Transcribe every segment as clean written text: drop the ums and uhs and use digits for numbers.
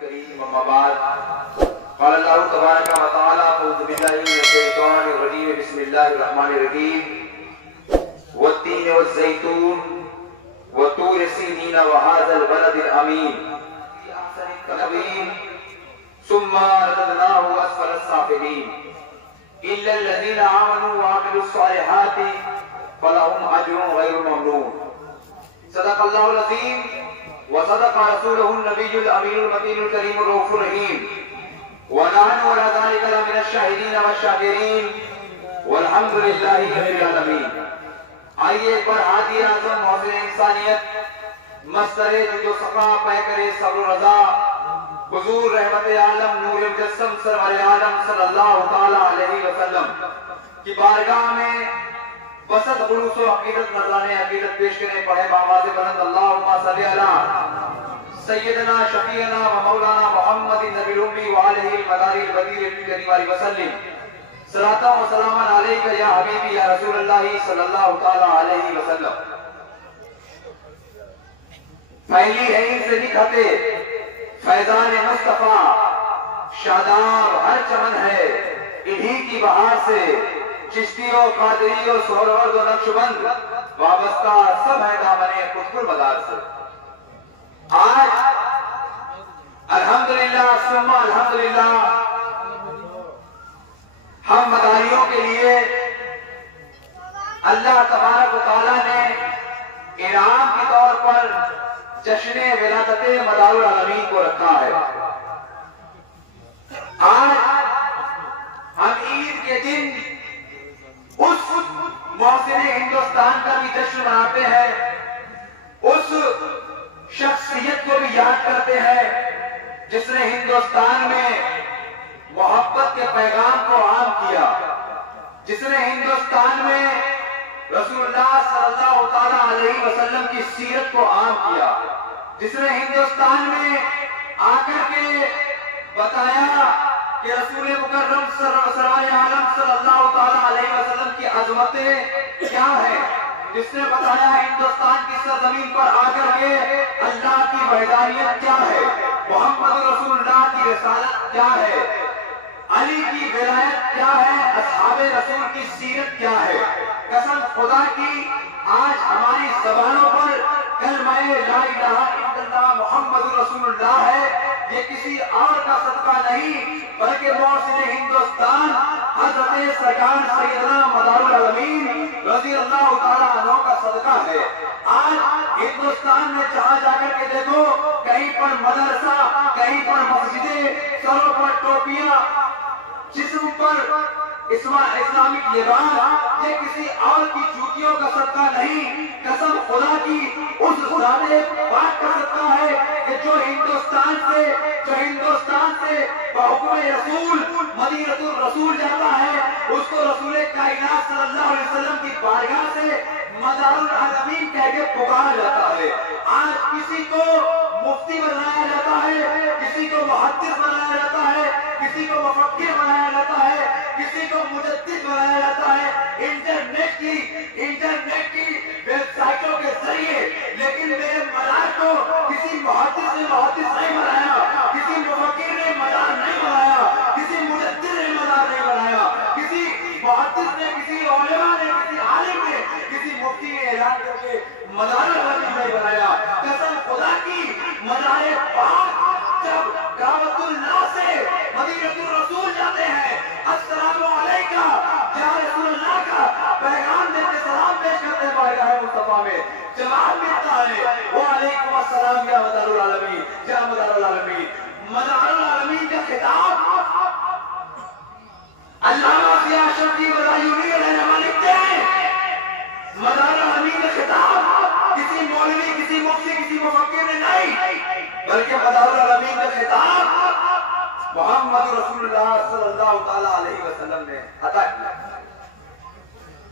करीम अम्मा बाद क़ाल अल्लाहु तबारक व तआला अऊज़ु बिल्लाहि मिनश शैतानिर रजीम बिस्मिल्लाहिर रहमानिर रहीम वत्तीन वज़्ज़ैतून वतूर सीनीन व हाज़ल बलदिल अमीन तक़वीम सुम्मा रददनाहु अस्फल साफिलीन इल्ला अल्लज़ीना आमनू व अमिलुस सालिहाति फलहुम अज्रुन गैरु ममनून सदक़ल्लाहुल अज़ीम व सदक़ रसूलुहुन नबियुल अमीनुल मकीनुल करीमुर रऊफुर रहीम व नहनु अला ज़ालिका लमिनश शाहिदीन व शाकिरीन वल्हम्दुलिल्लाहि रब्बिल आलमीन। आइए एक बार हादी आज़म मौज़े इंसानियत मस्दरे जो सफ़ा पैकरे सब्र रज़ा हुजूर रहमत आलम नूर मुजस्सम सरवर आलम सल्लल्लाहु तआला अलैहि वसल्लम की बारगाह में वसत खुलूस व अकीदत नज़राने अकीदत पेश करने पड़े बावाज़े बुलंद अल्लाहुम्मा सल्ली अला सय्यदना शफीअना व मौलाना मुहम्मदिन नबिल उम्मी व आलिहिल मदारिल बदील करीम व सल्लिम सलाता व सलामन अलैका या हबीबी या रसूलल्लाह सल्लल्लाहु तआला अलैहि वसल्लम। फैली है इनसे दिखाते फैजान मुस्तफा शादाब हर चमन है इन्हीं की बहार से चिश्तियों कादरियों सोहरवर्द और नक्शबंद वाबस्ता सब है दामने कुतुल मदार से। आज अल्हम्दुलिल्लाह सुम्मा अल्हम्दुलिल्लाह हम मदारियों के लिए अल्लाह तबारक व तआला ने इनाम के तौर पर जश्न विलादत मदारुल आलमीन को रखा है। आज हम ईद के दिन उस मौसिन हिंदुस्तान का भी जश्न मनाते हैं, उस शख्सियत को भी याद करते हैं जिसने हिंदुस्तान में मोहब्बत के पैगाम को आम किया, जिसने हिंदुस्तान में रसूलुल्लाह सल्लल्लाहु तआला अलैहि वसल्लम की सीरत को आम किया, जिसने हिंदुस्तान में आकर के बताया कि रसूल मुकर्रम सरवाए आलम सल्लल्लाहु तआला अलैहि वसल्लम की अजमतें क्या है, जिसने बताया हिंदुस्तान की सरजमीन पर आकर के अल्लाह की वहदानियत क्या है, मोहम्मद रसूलुल्लाह की रिसालत क्या है, अली की विलायत क्या है, असहाबे रसूल की सीरत क्या है। कसम खुदा की आज हमारी ज़बानों पर कलमाए ला इलाहा इल्लल्लाह मुहम्मदुर रसूलुल्लाह है, ये किसी और का सदका नहीं बल्कि मौसिन हिंदुस्तान हज़रत सरकार सैयदना मदारुल आलमीन रज़ियल्लाहु तआला अन्हु का सदका है। आज हिंदुस्तान में जहां जाकर के देखो कहीं पर मदरसा, कहीं पर मस्जिदें, सरों पर टोपियां, जिस्म पर इस्लामिक लिबास, ये किसी और की जूतियों का सदका नहीं, कसम खुदा की उस ज़ाते पाक का सदका है कि जो हिंदुस्तान से बहुकुम रसूल मदीनतुर रसूल जाता है उसको रसूल कायनात सल्लल्लाहु अलैहि वसल्लम की बारगाह से मदारुल आलमीन कह के पुकारा जाता है। आज किसी को मुफ्ती बनाया जाता है, किसी को मुहद्दिस बनाया जाता है, किसी को मुफक्किर बनाया जाता है, किसी को मुजद्दिद बनाया जाता है इंटरनेट की वेबसाइटों के जरिए। लेकिन मेरे मदार को किसी मुहद्दिस ने मुहद्दिस नहीं बनाया, किसी मुफक्किर ने मदार नहीं बनाया, किसी मुजद्दिद ने मदार नहीं बनाया, किसी मुहद्दिस ने, किसी उलेमा ने, किसी आलिम ने, किसी मुफ्ती ने ऐलान करके मदार नहीं बनाया। कसम खुदा की मदारे पाक जब काबतुल्लाह से मदीनतुर रसूल जाते हैं, अस्सलामु अलैका या रसूलल्लाह का पैगाम देते सलाम पेश करते बारगाह मुस्तफा में जवाब मिलता है व अलैकुम अस्सलाम या मदारुल आलमीन, या मदारुल आलमीन। मदारुल आलमीन का खिताब अल्लामा ज़िया शफ़ी बदायूनी रहनुमा लिखते हैं। मदारुल आलमीन का खिताब किसी मौलवी, किसी मुफ्ती, किसी मुफक्किर ने नहीं, बल्कि मदारुल आलमीन का खिताब मोहम्मद रसूलुल्लाह सल्लल्लाहु तआला अलैहि वसल्लम ने अता किया।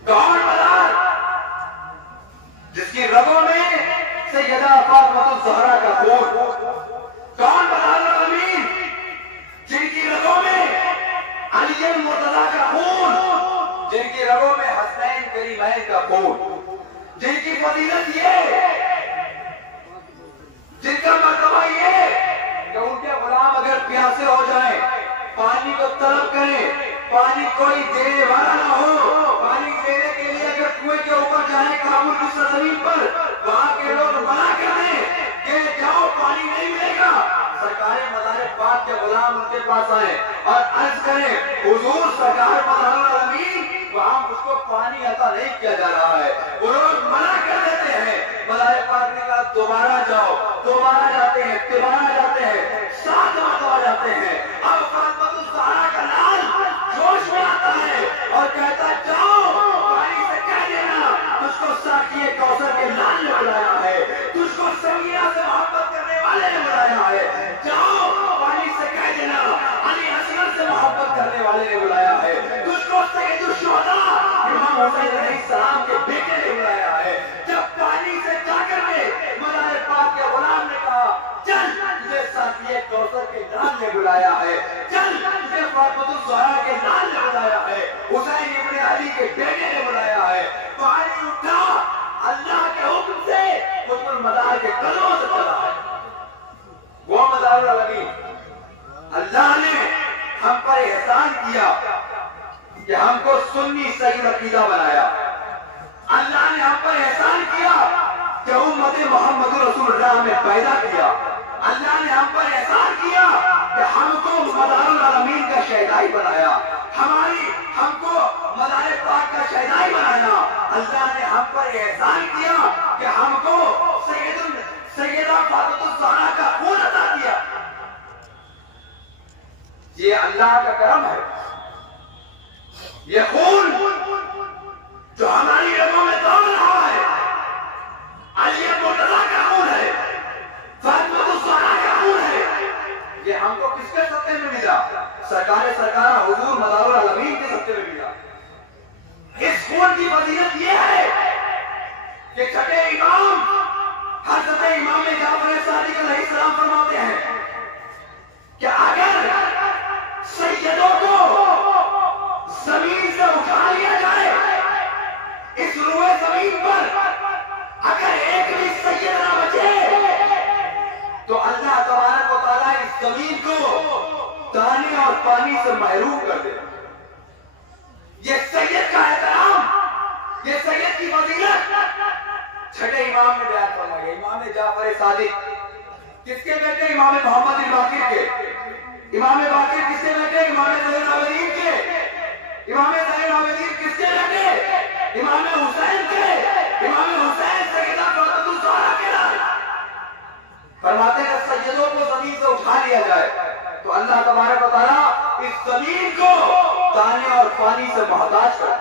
कौन मदार? जिसकी रगों में सैयदा फातिमा ज़हरा का खून। कौन मदारुल आलमीन? जिनकी रगों में अली मुर्तज़ा का खून, जिनकी रगों में हसनैन करीमैन का खून, जिनकी फजीलत ये, जिनका मर्तबा ये कि उनके गुलाम कोई देने वाला ना हो। पानी लेने के लिए अगर कुएं के ऊपर जाए काबुल की जमीन पर, वहां के लोग मना कर दें कि जाओ पानी नहीं मिलेगा, सरकारें मदारे पाक के गुलाम उनके पास आए और अर्ज करें हुजूर सरकार मदारुल अमीन वहां उसको पानी अता नहीं किया जा रहा है, वो लोग मना कर देते हैं। मदारे पाक ने कहा दोबारा जाओ, दोबारा जाते हैं, तिबारा जाते हैं, 7 मरतबा जाते हैं। अब फातिमा ज़हरा का लाल जोश में आता है और कहता जाओ पानी से कह देना तुझको साकिए कौसर के लाल ने बुलाया है, तुझको समीरा से मोहब्बत करने वाले ने बुलाया है, जाओ पानी से कह देना अली असगर से मोहब्बत करने वाले ने बुलाया है, तुझको सैयदुल शुहदा इमाम हुसैन अलैहिस्सलाम के बेटे ने बुलाया है। जब पानी से जाकर के मदारे पाक के गुलाम ने कहा चल तुझे साकिए कौसर के लाल ने बुलाया है, चल तुझे फातिमा ज़हरा के लाल ने बुलाया है, हुसैन इब्ने अली के बेटे ने बुलाया है। पानी उठा अल्लाह के हुक्म से कुतुल मदार के कदमों से चला है। वो मदारुल अमीन अल्लाह ने हम पर एहसान किया कि हमको सुन्नी सही अकीदा बनाया। अल्लाह ने हम पर एहसान किया कि उम्मत मोहम्मद रसूलुल्लाह में पैदा किया। अल्लाह ने हम पर एहसान किया कि हमको मदारुल अमीन का शहदाई बनाया, हमको मदारे पाक का शहदाई बनाया। अल्लाह ने हम पर एहसान किया कि हमको सैयदा फातिमा ज़हरा का खून अता किया। ये अल्लाह का करम है। ये खून जो हमारी रगों में दौड़ रहा है अली मुर्तज़ा का खून है, फातिमा ज़हरा का खून है। ये हमको किसके सत्ते में मिला? सरकार हुजूर मदारुल अमीन के सत्ते में मिला। इस खून की फजीलत ये है कि छठे इमाम हज़रत इमाम जाफर सादिक अलैहिस्सलाम फरमाते हैं कि अगर सैयदों को जमीन से उठा लिया जाए, इस रुए जमीन पर अगर एक भी सैयद ना बचे तो अल्लाह तबारक व तआला इस जमीन को दाने और पानी से महरूम कर दे। ये सैयद का एहतराम, ये सैयद की फजीलत छठे इमाम ने बयान फरमाई। इमाम जाफर सादिक किसके बेटे? इमाम मोहम्मद बाकिर के। इमाम बाकिर किसके बेटे? इमाम ज़ैनुल आबिदीन के। इमाम ज़ैनुल आबिदीन किसके बेटे? इमाम हुसैन के। इमाम हुसैन सैयदा फातिमा ज़हरा के लाल। फरमाते हैं सैयदों को जमीन से उठा लिया जाए तो अल्लाह तबारक व तआला इस जमीन को दाने और पानी से मोहताज कर।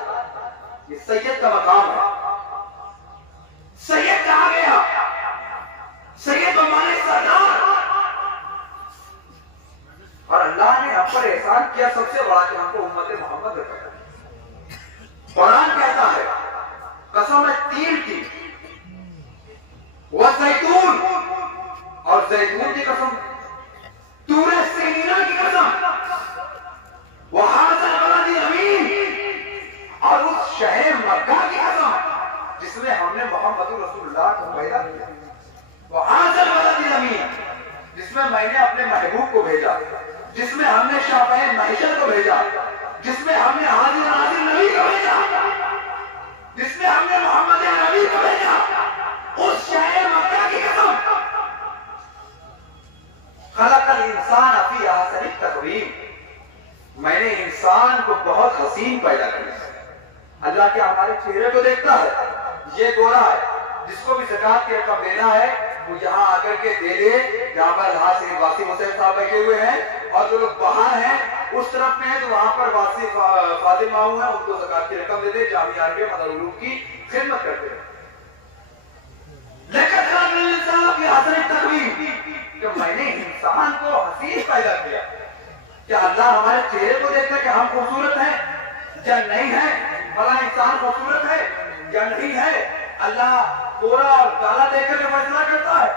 ये सैयद का मकाम है। सैयद कहा गया, सैयद माने सरदार। और अल्लाह ने हम पर एहसान किया सबसे बड़ा कि हमको उम्मत मोहम्मद में पकड़ा। कुरान कहता है कसम है तीर की, वह जैतून और जैतून की कसम, तूरे सीना की कसम, वह हाज़िल बलदी अमीन और उस शहर मक्का की कसम जिसमें हमने मोहम्मद रसूलुल्लाह को पैदा किया। वह हाज़िल बलदी अमीन जिसमें मैंने अपने महबूब को भेजा, जिसमें हमने शाफ़े महशर को भेजा, जिसमें हमने हाजिर नाजिर नबी को भेजा, जिसमें हमने मोहम्मद नबी को भेजा, उस शहर मक्का की कसम। खलक़ल इंसान फी अहसनि तक़वीम, मैंने इंसान को बहुत हसीन पैदा किया। अल्लाह के हमारे चेहरे को देखता है, ये गोरा है, जिसको भी ज़कात की रकम देना है वो यहाँ आकर के दे दे। जहाँ पर वासिफ हुसैन साहब बैठे हुए हैं और जो लोग बाहर हैं उस तरफ में है तो वहां पर वासिफ फातिमा है, उनको ज़कात की रकम दे दे। जामिया अरबिया मदर उलूम की खिदमत करते हैं। लेकिन मैंने इंसान को हसीन पैदा किया। क्या अल्लाह हमारे चेहरे को देखता है कि हम खूबसूरत हैं या नहीं है? भला इंसान खूबसूरत है या नहीं है? अल्लाह गोरा और काला देखकर के फैसला करता है?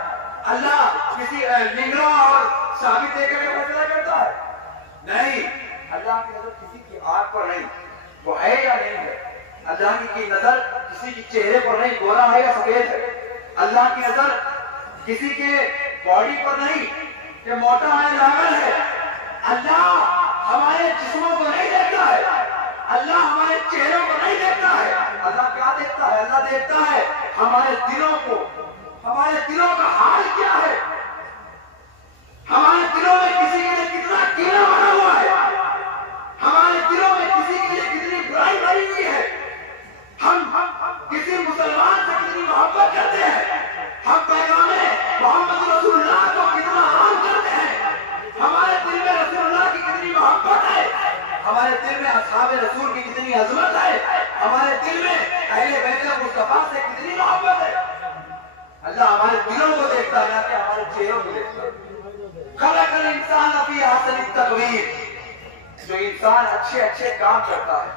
अल्लाह किसी लिंगड़ा और साबित देखकर के फैसला करता है? नहीं। अल्लाह की नजर किसी की आंख पर नहीं, वो है या नहीं है। अल्लाह की नजर किसी के चेहरे पर नहीं, गोरा है या सफेद है। अल्लाह की नजर किसी के बॉडी पर नहीं कि मोटा है लागर है। अल्लाह हमारे जिस्मों को नहीं देखता है, अल्लाह हमारे चेहरों को नहीं देखता है, अल्लाह क्या देखता है? अल्लाह देखता है हमारे दिलों को, हमारे दिलों का हाल क्या है, हमारे दिलों में किसी के लिए कितना कीड़ा भरा हुआ है, हमारे दिलों में किसी के लिए कितनी बुराई भरी हुई है, हम किसी मुसलमान से कितनी मोहब्बत करते हैं, हम पैगामे मोहम्मद रसूलुल्लाह को कितना आम करते हैं, हमारे दिल में रसूलुल्लाह की कितनी मोहब्बत है, हमारे दिल में असहाबे रसूल की कितनी अजमत है, हमारे दिल में अहले बैत मुस्तफा से कितनी मोहब्बत है। अल्लाह हमारे दिलों को देखता है, ना कि हमारे चेहरों को देखता है। खलक़ल इंसान फी अहसनि तक़वीम, जो इंसान अच्छे अच्छे काम करता है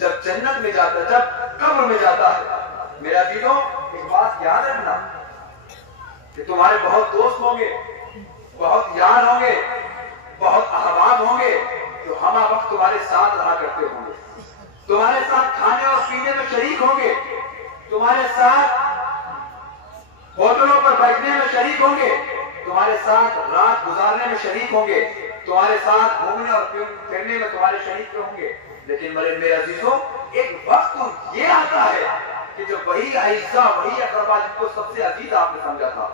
जब जन्नत में जाता है, जब कब्र में जाता है, मेरा दिलों एक बात याद रखना कि तुम्हारे बहुत दोस्त होंगे, बहुत यार होंगे, बहुत अहबाब होंगे, तो हम वक्त तुम्हारे साथ रहा करते होंगे, तुम्हारे साथ खाने और पीने में शरीक होंगे, तुम्हारे साथ होटलों पर बैठने में शरीक होंगे, तुम्हारे साथ रात गुजारने में शरीक होंगे, तुम्हारे साथ घूमने और फिरने में तुम्हारे शरीक होंगे। लेकिन मेरे अजीजों, एक वक्त ये आता है कि जो वही आइज़ा, वही अक़रबा जिनको सबसे अजीज आपने समझा था,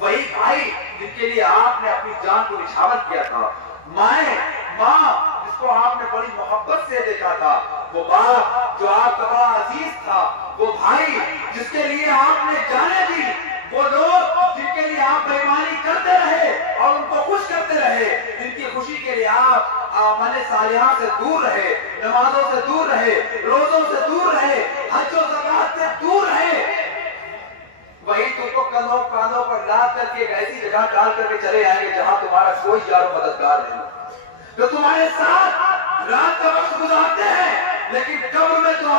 वही भाई जिनके लिए आपने अपनी जान को निछावर किया था, माँ जिसको आपने बड़ी मोहब्बत से देखा था, वो बाप जो आपका बड़ा अजीज था, वो भाई जिसके लिए आपने जाने दी, वो लोग जिनके लिए आप बेईमानी करते रहे और उनको खुश करते रहे, जिनकी खुशी के लिए आप अमल सालिहा से दूर रहे, नमाजों से दूर रहे, रोजों से दूर रहे, हज और ज़कात से दूर रहे, वही तुमको कंधों कांधों पर लाद करके एक ऐसी जगह डाल करके चले आएंगे जहां तुम्हारा कोई यार मददगार नहीं, जो तुम्हारे साथ रात का वक्त गुजारते हैं, लेकिन कब्र में तुम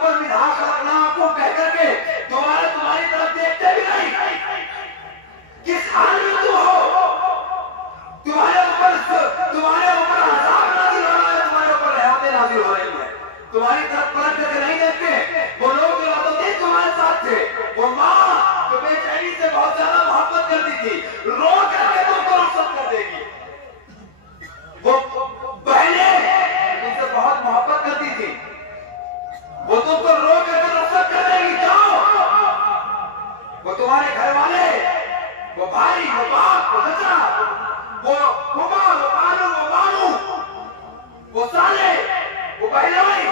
पर मिधा खलकना आपको कह करके तुम्हारी तरफ देखते भी नहीं। किस हाल में तुम हो, तुम्हारे ऊपर अज़ाब नाज़िल हो रहा है, तुम्हारे ऊपर रहमतें नाज़िल हो रही है, तुम्हारी तरफ पलट करके नहीं देखते। वो लोग जो रातों दिन तुम्हारे साथ थे, वो माँ जो बेचैनी से बहुत ज्यादा मोहब्बत करती थी, रो करके तुमको रुखसत कर देगी, वो बहनें तुमसे बहुत मोहब्बत करती थी, वो तुमको रो करके रुखसत कर देगी, जाओ। वो तुम्हारे घर वाले, वो भाई, वो बाप, वो चचा, वो फूफा, वो खालू, वो मामू, वो साले, वो बहनोई,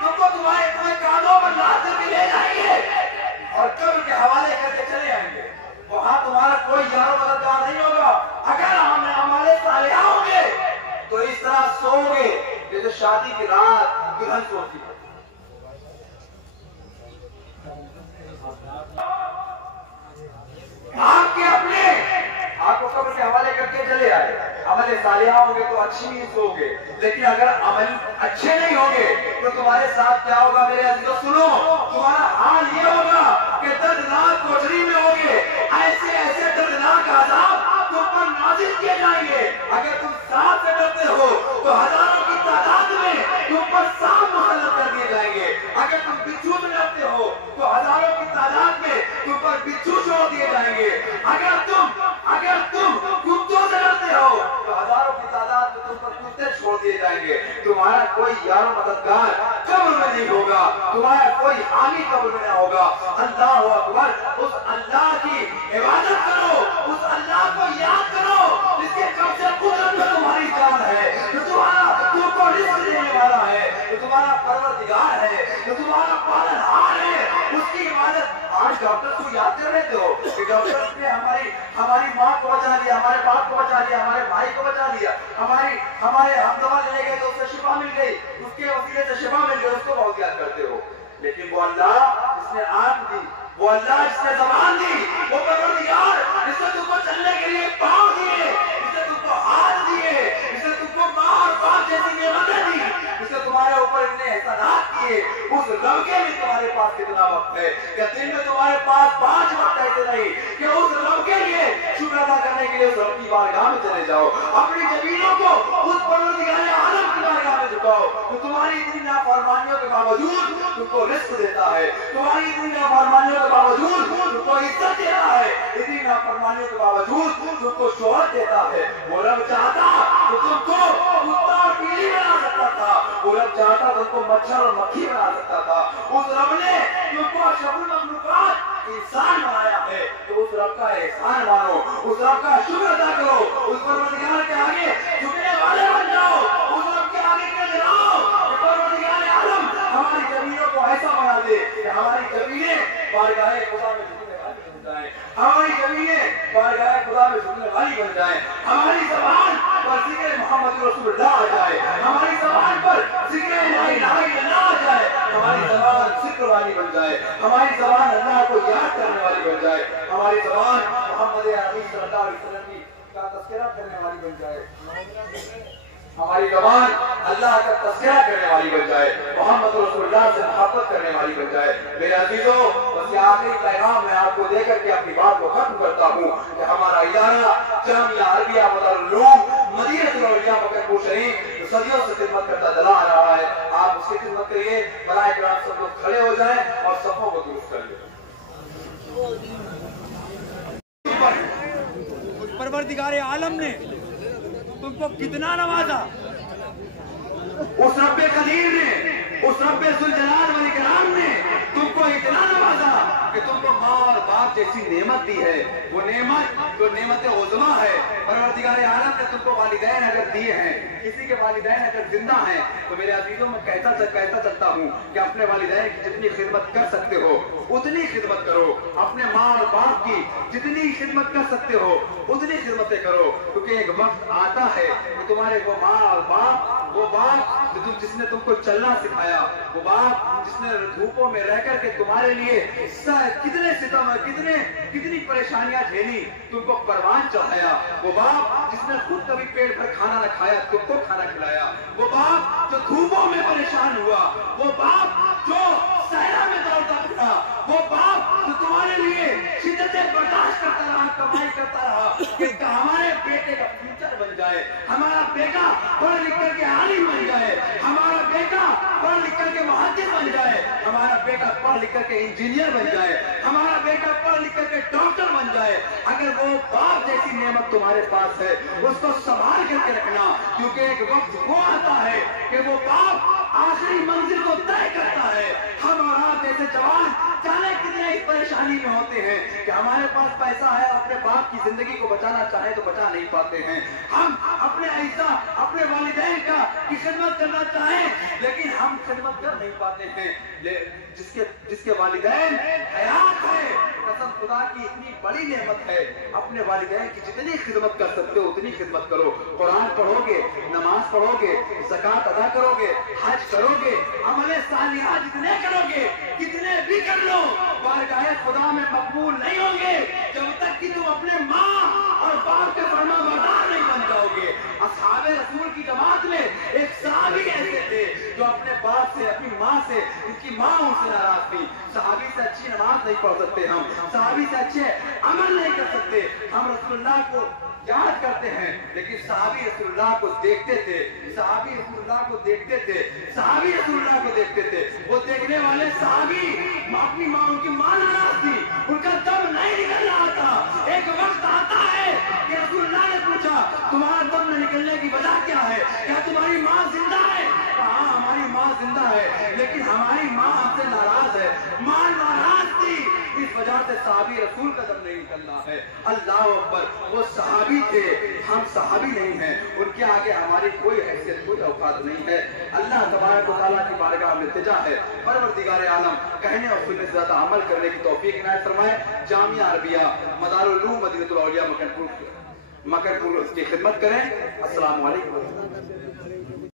तुमको तुम्हारे कांधों पर लाद करके ले जाएंगे और कब्र के हवाले करके चले आएंगे। वहां तुम्हारा कोई यारो मददगार नहीं होगा। अगर हमारे सालिहा होंगे तो इस तरह सोओगे जैसे शादी की रात दुल्हन सोती है। आपके अपने आपको कब्र के हवाले करके चले आए, अमल सालिहा होंगे तो अच्छी ही सोओगे, लेकिन अगर अमल अच्छे नहीं होंगे तो तुम्हारे साथ क्या होगा मेरे अजीजों? सुनो, तुम्हारा हाल ये होगा कि दर्दनाक कोठरी में होगे, ऐसे ऐसे दर्दनाक आज़ाब तुम पर नाज़िल किए जाएंगे। अगर तुम सांप से डरते हो तो हजारों की तादाद में तुम पर सांप मुसल्लत कर दिए जाएंगे। अगर तुम बिच्छू से डरते हो तो हजारों की तादाद में तुम पर बिच्छू छोड़ दिए जाएंगे। अगर तुम कुत्तों से डरते हो तो हजारों की तादाद में तुम पर कुत्ते छोड़ दिए जाएंगे। तुम्हारा कोई यार मददगार कब्र में नहीं होगा, तुम्हारा कोई हामी कब्र में नहीं होगा। अल्लाहु अकबर। उस अल्लाह की इबादत करो, उस अल्लाह को याद करो जिसके कब्ज़े कुदरत में तुम्हारी जान है, जो तुमको रिज़्क़ देने वाला है, जो तुम्हारा परवरदिगार है, जो तुम्हारा पालनहार है। उसकी इबादत आज डॉक्टर को याद कर रहे हो कि डॉक्टर ने हमारी माँ को बचा लिया, हमारे बाप को बचा लिया, हमारे भाई को बचा लिया, हमारे हम दवा लेने गए तो उससे शिफा मिल गई, उसके वसीले से शिफा मिल गई, उसको बहुत याद करते हो। लेकिन वो अल्लाह जिसने आंख दी, वो अल्लाह जिसने ज़बान दी, वो परवरदिगार जिसने तुमको चलने के लिए पाँव दिए, जिसने तुमको हाथ दिए, जिसने तुमको माँ और बाप जैसी नेमतें दी, जिसने तुम्हारे ऊपर इतने एहसानात किए, उस रब के लिए तुम्हारे पास कितना वक्त है? क्या दिन में तुम्हारे पास 5 वक्त ऐसे नहीं कि उस रब के लिए शुक्र अदा करने के लिए उस रब की बारगाह में चले जाओ, अपनी जमीनों को उस परवरदिगार आलम की बारगाह में झुकाओ। तो तुम्हारी इतनी नाफरमानियों के बावजूद तुमको रिज़्क़ देता है, तुम्हारी इतनी नाफरमानियों के बावजूद तुमको इज्जत देता है, इतनी नाफरमानियों के बावजूद तुमको शोहरत देता है। वो रब चाहता तो तुमको कुत्ता और बिल्ली बना सकता था, वो रब चाहता तो मच्छर और मक्खी बना सकता था, उस रब ने तुमको अशरफुल मखलूकात इंसान बनाया है। तो उस रब का एहसान मानो, उस रब का शुक्र अदा करो, उस परवरदिगार के आगे झुकने वाले बन जाओ, उस रब के आगे खड़े रहो कि परवरदिगार आलम हमारी जमीनों को ऐसा बना दे कि हमारी जमीनें बारगाह खुदा में झुकने वाली बन जाए, हमारी जमीनें बारगाह खुदा में झुकने वाली बन जाए, हमारी ज़बान पर जिक्र मोहम्मद रसूलुल्लाह आ जाए, हमारी ज़बान पर जिक्र ला इलाहा इल्लल्लाह आ जाए, हमारी ज़बान जिक्र वाली बन जाए, हमारी ज़बान अल्लाह को याद करने वाली बन जाए, हमारी ज़बान मोहम्मद अरबी सल्लल्लाहु अलैहि वसल्लम का तज़किरा करने वाली बन जाए, हमारी ज़बान अल्लाह का तज़किरा करने वाली बन जाए, मोहम्मद रसूलुल्लाह से मोहब्बत करने वाली बन जाए। मेरे अज़ीज़ों, बस ये आखिरी पैगाम मैं आपको देकर के अपनी बात को खत्म करता हूँ कि हमारा इदारा जामिया अरबिया मदारुल उलूम मदीनतुल औलिया मकरपुर शरीफ सदियों से खिदमत करता चला आ रहा है। आप उसकी खिदमत करिए। बराए किराम सब लोग खड़े हो जाएं और सफों को दुरुस्त कर लें। परवरदिगार आलम ने तुमको कितना नवाजा, उस रब्बे कदीर ने, उस रब्बे जुल जलाल वल इकराम ने तुमको इतना नवाजा कि तुमको माँ और बाप जैसी नेमत दी है। वो नेमत जो नेमत उज़्मा है, परवरदिगार आलम ने तुमको वालिदैन अगर दिए हैं, किसी के वालिदैन अगर जिंदा हैं, तो मेरे अजीजों में कहता चलता हूँ कि अपने वालिदैन की जितनी खिदमत कर सकते हो उतनी खिदमत करो। अपने माँ और बाप की जितनी खिदमत कर सकते हो उतनी खिदमतें करो, क्योंकि एक वक्त आता है कि तुम्हारे वो माँ और बाप, वो बाप जिसने तुमको चलना सिखाया, वो बाप जिसने धूपों में रह करके तुम्हारे लिए कितने सितम, कितनी परेशानियां झेली, तुमको परवान चढ़ाया, वो बाप जिसने खुद कभी पेट भर खाना न खाया तुमको खाना खिलाया, वो बाप जो धूपों में परेशान हुआ, वो बाप जो सहरा में दौड़ता फिरा, वो बाप जो तुम्हारे लिए शिद्दतें बर्दाश्त करता रहा, कमाई करता रहा कि हमारे बेटे का फ्यूचर बन जाए, हमारा बेटा पढ़ लिख करके आलिम बन जाए, हमारा बेटा पढ़ लिख करके मुहद्दिस बन जाए, हमारा बेटा पढ़ लिख करके इंजीनियर बन जाए, हमारा बेटा पढ़ लिख करके डॉक्टर बन जाए। अगर वो बाप जैसी नेमत तुम्हारे पास है, उसको संभाल करके रखना, क्योंकि एक वक्त वो आता है कि वो बाप आखिरी मंजिल को तय करता है। हम और आप जैसे जवान जाने कितने इस परेशानी में होते हैं कि हमारे पास पैसा है, अपने बाप की जिंदगी को बचाना चाहे तो बचा नहीं पाते हैं। हम अपने ऐसा अपने वालिदैन का की खिदमत करना चाहें, लेकिन हम खिदमत कर नहीं पाते हैं। जिसके वालिदैन हयात है, कसम खुदा की इतनी बड़ी नेमत है, अपने वालिदैन की जितनी खिदमत कर सकते हो उतनी खिदमत करो। कुरान पढ़ोगे, नमाज पढ़ोगे, ज़कात अदा करोगे, हज करोगे, अमले सालिहा जितने करोगे, कितने भी कर लो, बारगाह खुदा में मकबूल नहीं होंगे जब तक कि तुम अपने माँ और बाप के फरमाबरदार नहीं बन जाओगे। असहाबे रसूल की जमात में एक सहाबी ऐसे थे जो अपने बाप से, अपनी माँ से, उनकी माँ उनसे नाराज थी। सहाबी से अच्छी नमाज नहीं पढ़ सकते हम, सहाबी से अच्छे अमल नहीं कर सकते हम, रसूलुल्लाह को याद करते हैं, लेकिन सहाबी रसूलुल्लाह को देखते थे, सहाबी रसूलुल्लाह को देखते थे, सहाबी रसूलुल्लाह को देखते थे। वो देखने वाले सहाबी अपनी माँ, उनकी माँ नाराज थी, उनका दम नहीं निकल रहा था। एक वक्त आता है कि रसूलुल्लाह ने पूछा, तुम्हारा दम न निकलने की वजह क्या है? क्या तुम्हारी माँ जिंदा है? हाँ, हमारी माँ जिंदा है, लेकिन हमारी माँ हमसे नाराज है। माँ नाराज थी, इस वजह से सहाबी रसूल का दम नहीं निकलना है। अल्लाह अकबर, वो सहाबी थे, हम सहाबी नहीं हैं, उनके आगे हमारी कोई हैसियत, कोई औकात नहीं है। अल्लाह तबारक व तआला की बारगाह में इल्तिजा है, परवरदिगार आलम कहने और सुनने से ज्यादा अमल करने की तौफीक इनायत फरमाए। जामिया अरबिया मदारुल उलूम मदीनतुल औलिया मकरपुर की खिदमत करें। अस्सलाम वालेकुम।